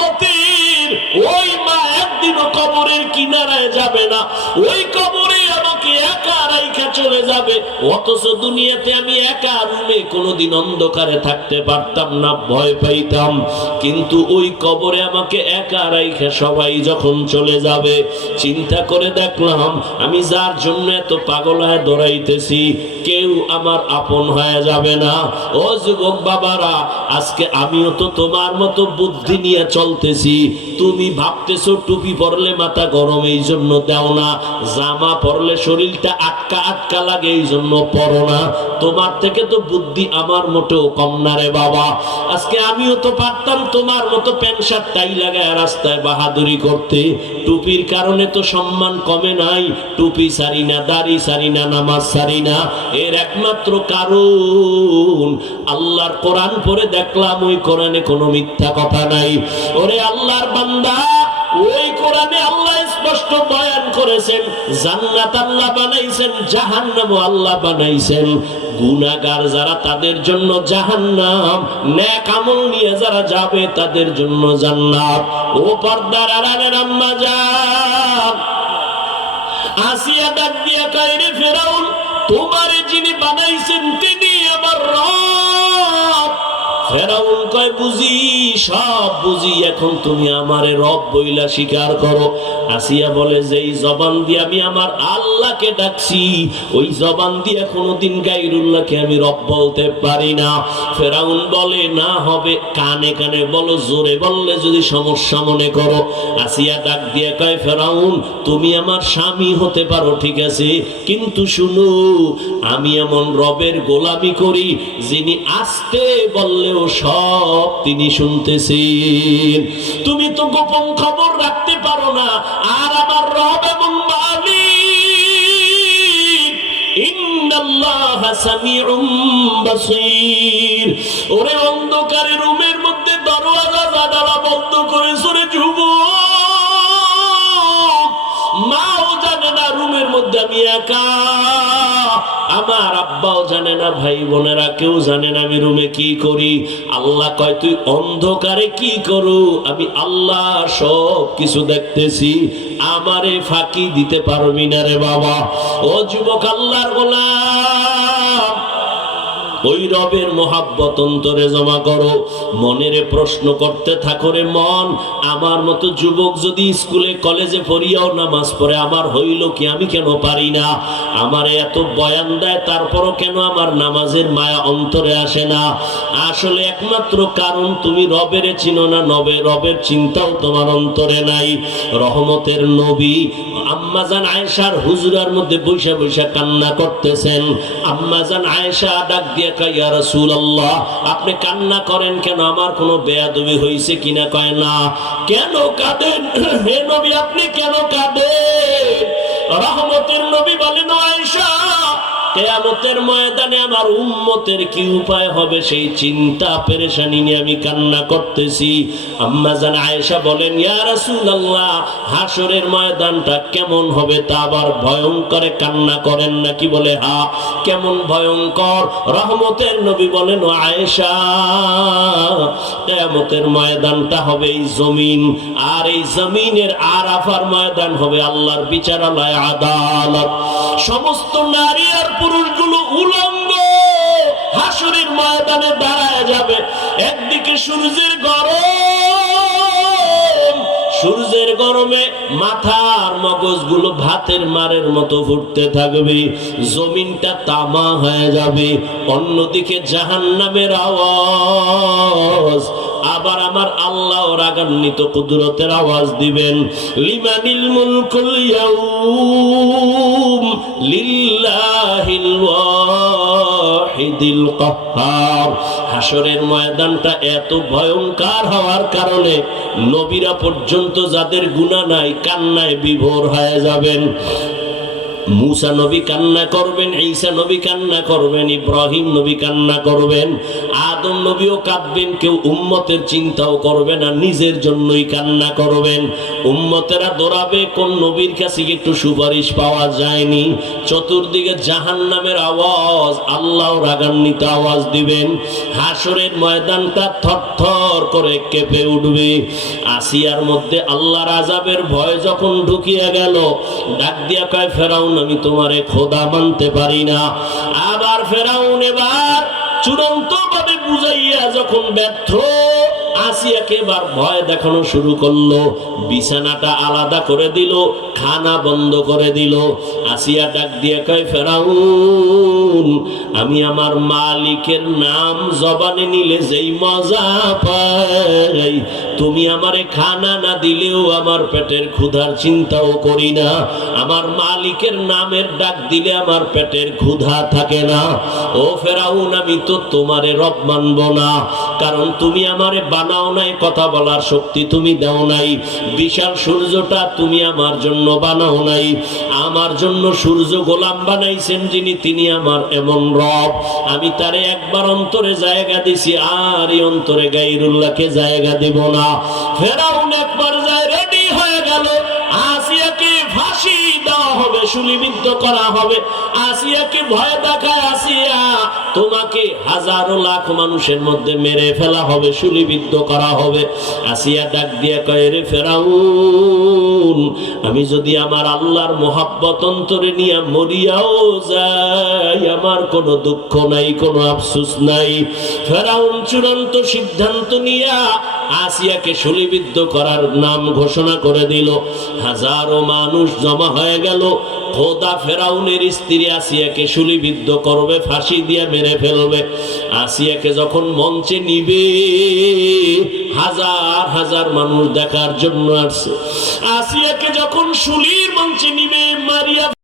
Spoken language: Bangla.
মহব্বতের ওই মা একদিনও কবরের কিনারায় যাবে না, ওই কবরে আমাকে একা রাইখা চলে যাবে। অথচ দুনিয়াতে আমি একা রুমে কোনোদিন অন্ধকারে থাকতে পারতাম না, ভয় পাইতাম। কিন্তু ওই কবরে আমাকে একা রাইখা সবাই যখন চলে যাবে, চিন্তা করে দেখলাম আমি যার জন্য এত পাগল হয়ে দৌড়াইতেছি কেউ আমার আপন হয়ে যাবে না। ও যুবক বাবারা, আজকে আমিও তো তোমার মতো বুদ্ধি নিয়ে চলতেছি। তুমি ভাবতেছো টুপি পরলে মাথা গরম এই জন্য দাও না, জামা পরলে শরীরটা আটকা আটকা লাগে এই জন্য পরো না। তোমার থেকে তো বুদ্ধি আমার মোটেও কম না রে বাবা। আজকে আমিও তো পারতাম তোমার মতো প্যান্ট শার্ট টাই লাগায় রাস্তায় বাহাদুরি করতে। টুপির কারণে তো সম্মান কমে নাই। টুপি সারি না, দাড়ি সারি না, নামাজ সারি না, এর একমাত্র কারণ আল্লাহর কোরআন পড়ে দেখলাম ওই কোরআনে কোনো মিথ্যা কথা নাই। ওরে আল্লাহর বান্দা, ওই কোরআনে আল্লাহ স্পষ্ট বয়ান করেছেন জান্নাত আল্লাহ বানাইছেন, জাহান্নাম আল্লাহ বানাইছেন। গুনাহগার যারা তাদের জন্য জাহান্নাম, নেক আমল নিয়ে যারা যাবে তাদের জন্য জান্নাত। ও পর্দার আড়ালের আম্মা জান, আসিয়া ডাক দিয়া কয়, রে ফেরাউন, তোমারে যিনি বানাইছেন তিনি আমার রব। ফেরাউন কয়, বুঝি, সব বুঝি, এখন তুমি আমারে রব বইলা স্বীকার করো। আসিয়া বলে, যেই জবান দিয়ে আমি আমার আল্লাহকে ডাকছি ওই জবান দিয়ে কোনোদিন গায়রুল্লাহকে আমি রব বলতে পারি না। ফেরাউন বলে, না হবে, কানে কানে বলো, জোরে বললে যদি সমস্যা মনে করো। আসিয়া ডাক দিয়ে কয়, ফেরাউন, তুমি আমার স্বামী হতে পারো ঠিক আছে, কিন্তু শুনো, আমি এমন রবের গোলামি করি যিনি আস্তে বললেও সব তিনি শুনতেছেন। তুমি তো গোপন খবর রাখতে পারো না, আর আমার রব এমন মালিক, ইন্নাল্লাহা সামিউম বাসীর। ওরে অন্ধকারে রুমের মধ্যে দরওয়াজা জানালা বন্ধ করে সরে যুবক, মাও জানে না রুমের মধ্যে আমি একা, আমার আব্বাও জানে না, ভাই বোনেরা কেউ জানে না আমি রুমে কি করি। আল্লাহ কয়, তুই অন্ধকারে কি করু, আমি আল্লাহ সব কিছু দেখতেছি, আমারে ফাঁকি দিতে পারবি না রে বাবা। ও যুবক আল্লাহর গোলাম, ওই রবের মোহাব্বত অন্তরে জমা করো, মনেরে প্রশ্ন করতে থাকো, রে মন, আমার মতো যুবক যদি স্কুলে কলেজে পড়িয়াও নামাজ পড়ে আমার হইল কি, আমি কেন পারি না? আমারে এত বয়ান দেয় তারপরও কেন আমার নামাজের মায়া অন্তরে আসে না? আসলে একমাত্র কারণ তুমি রবেরে চিনো না, রবের চিন্তাও তোমার অন্তরে নাই। রহমতের নবী আম্মাজান আয়েশার হুজরার মধ্যে বৈশা বৈশা কান্না করতেছেন। আম্মাজান আয়েশা ডাক দিয়ে কয়, ইয়া রাসূলুল্লাহ, আপনি কান্না করেন কেন, আমার কোনো বেয়াদবি হইছে কিনা? কয়, না। কেন কাঁদেন হে নবী, আপনি কেন কাঁদেন? রহমতের নবী বলেন, আয়েশা, কিয়ামতের ময়দানে আমার উম্মতের কি উপায় হবে সেই চিন্তা পেরেশানি নিয়ে আমি কান্না করতেছি। আম্মা জান আয়েশা বলেন, ইয়া রাসূলুল্লাহ, হাসরের ময়দানটা কেমন হবে তা আবার ভয়ঙ্কর, কান্না করেন নাকি? বলে, হ্যাঁ। কেমন ভয়ঙ্কর? রহমতের নবী বলেন, ও আয়েশা, কিয়ামতের ময়দানটা হবে এই জমিন, আর এই জমিনের আরাফার ময়দান হবে আল্লাহর বিচারালয়, আদালত। সমস্ত নারী আর পুরুষগুলো উলঙ্গ হাসরের ময়দানে দাঁড়ায় যাবে। একদিকে সূর্যের গরম, সূর্যের গরমে মাথার মগজগুলো ভাতের মারের মতো ফুটতে থাকবে, জমিনটা তামা হয়ে যাবে। অন্যদিকে জাহান্নামের আওয়াজ, আবার আমার আল্লাহ রাগান্বিত কুদরতের আওয়াজ দিবেন, লিমানিল মুলকুল ইয়াউম লিল্লাহিল ওয়াহিদিল কাহ্হার। হাসরের ময়দানটা এত ভয়ঙ্কর হওয়ার কারণে নবীরা পর্যন্ত যাদের গুনাহ নাই কান্নায় বিভোর হয়ে যাবেন। মুসা নবী কান্না করবেন, ঈসা নবী কান্না করবেন, ইব্রাহিম নবী কান্না করবেন, আদম নবীও কাঁদবেন, কেউ উম্মতের চিন্তাও করবে না, নিজের জন্যই কান্না করবেন। উম্মতেরা দৌড়াবে, কোন নবীর কাছে একটু সুপারিশ পাওয়া যায়নি। চতুর্দিকে জাহান্নামের আওয়াজ, আল্লাহ রাগান্বিত আওয়াজ দিবেন। হাসরের ময়দানটা থরথর করে কেঁপে উঠবে। আসিয়ার মধ্যে আল্লাহর আযাবের ভয় যখন ঢুকিয়া গেল, ডাক দিয়া কয়, ফেরাউন আমি তোমারে খোদা মানতে পারি না। আবার ফেরাউন এবার চূড়ান্ত ভাবে বুঝাইয়া যখন ব্যর্থ, আসিয়াকে এবার ভয় দেখানো শুরু করলো। বিছানাটা আলাদা করে দিল, খানা বন্ধ করে দিল। আসিয়া ডাক দিয়ে কয়, ফেরাউন আমি আমার মালিকের নাম জবানে নিলে যেই মজা পাই, তুমি আমারে খানা না দিলেও আমার পেটের ক্ষুধার চিন্তাও করি না। আমার মালিকের নামের ডাক দিলে আমার পেটের ক্ষুধা থাকে না। ও ফেরাউন আমি তো তোমারে রব মানব না, কারণ তুমি আমারে বানাও নাই, কথা বলার শক্তি তুমি দাও নাই। বিশাল সূর্যটা তুমি আমার জন্য বানাও নাই। আমার জন্য সূর্য গোলাম বানাইছেন যিনি, তিনি আমার এমন রব। আমি তারে একবার অন্তরে জায়গা দিছি, আর এই অন্তরে গায়রুল্লাহকে জায়গা দিব না। ফেরাউন একবার যায় রেডি হয়ে গেল, আসিয়াকে ফাঁসি দেওয়া হবে, শুলিবিদ্ধ করা হবে। আসিয়াকে ভয় দেখায়, আসিয়া তোমাকে হাজারো লাখ মানুষের মধ্যে মেরে ফেলা হবে, শুলিবিদ্ধ করা হবে। আসিয়া ডাক দিয়া কয়, রে ফেরাউন আমি যদি আমার আল্লাহর মোহাব্বত অন্তরে নিয়ে মরিয়াও যাই, আমার কোনো দুঃখ নাই, কোনো আফসোস নাই। ফেরাউন চূড়ান্ত সিদ্ধান্ত নিয়া আসিয়াকে শুলিবিদ্ধ করার নাম ঘোষণা করে দিল। হাজারো মানুষ জমা হয়ে গেল। খোদা ফেরাউনের স্ত্রী আসিয়াকে শুলিবিদ্ধ করবে, ফাঁসি দিয়ে মেরে ফেলবে। আসিয়াকে যখন মঞ্চে নিবে, হাজার হাজার মানুষ দেখার জন্য আসছে। আসিয়াকে যখন শুলির মঞ্চে নিবে, মারিয়া